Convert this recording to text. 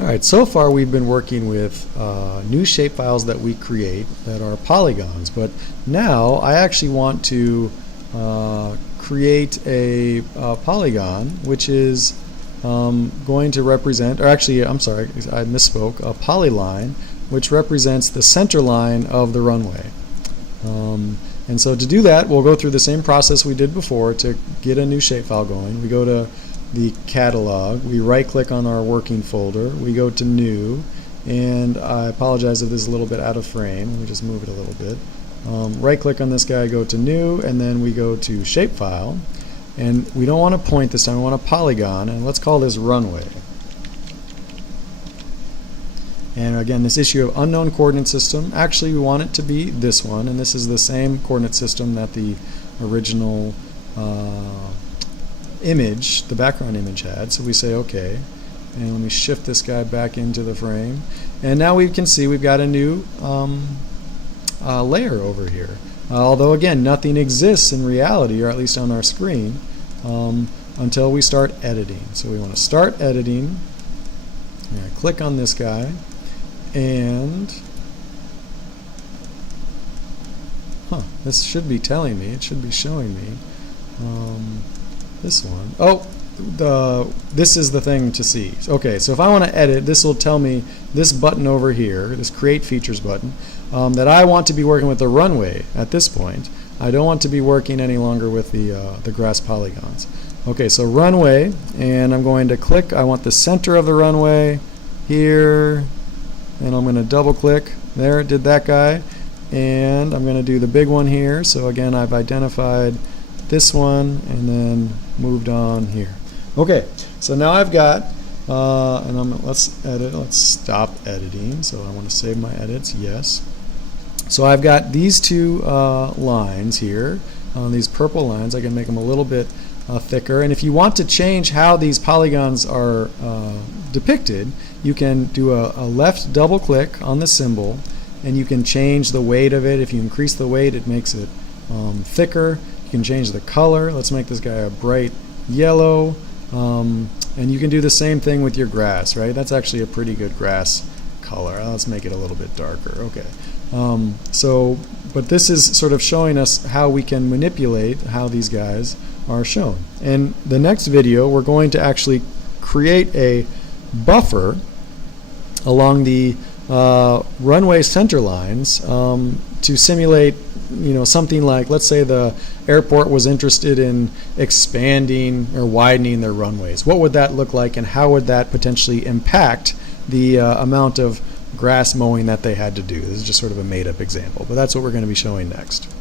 Alright, so far we've been working with new shapefiles that we create that are polygons, but now I actually want to create a polygon which is going to represent, or actually I'm sorry, I misspoke, a polyline which represents the center line of the runway. And so to do that, we'll go through the same process we did before to get a new shapefile going. We go to the catalog, we right click on our working folder, we go to new, and I apologize if this is a little bit out of frame, let me just move it a little bit. Right click on this guy, go to new, and then we go to shapefile, and we don't want a point this time, we want a polygon, and let's call this runway. And again, this issue of unknown coordinate system, actually we want it to be this one, and this is the same coordinate system that the original image, the background image had. So we say okay, and let me shift this guy back into the frame, and now we can see we've got a new layer over here. Although again, nothing exists in reality, or at least on our screen, until we start editing. So we want to start editing, and I click on this guy, and this should be telling me, it should be showing me this one. Oh, this is the thing to see. Okay, so if I want to edit, this will tell me this button over here, this Create Features button, that I want to be working with the runway at this point. I don't want to be working any longer with the grass polygons. Okay, so runway, and I'm going to click, I want the center of the runway here, and I'm going to double click. There, it did that guy. And I'm going to do the big one here. So again, I've identified this one and then moved on here. Okay, so now I've got, let's edit, let's stop editing. So I want to save my edits, yes. So I've got these two lines here, these purple lines. I can make them a little bit thicker. And if you want to change how these polygons are depicted, you can do a left double click on the symbol, and you can change the weight of it. If you increase the weight, it makes it thicker. You can change the color. Let's make this guy a bright yellow, and you can do the same thing with your grass, right? That's actually a pretty good grass color. Let's make it a little bit darker. Okay. But this is sort of showing us how we can manipulate how these guys are shown. In the next video, we're going to actually create a buffer along the runway center lines to simulate, something like, let's say the airport was interested in expanding or widening their runways. What would that look like, and how would that potentially impact the amount of grass mowing that they had to do? This is just sort of a made-up example, but that's what we're going to be showing next.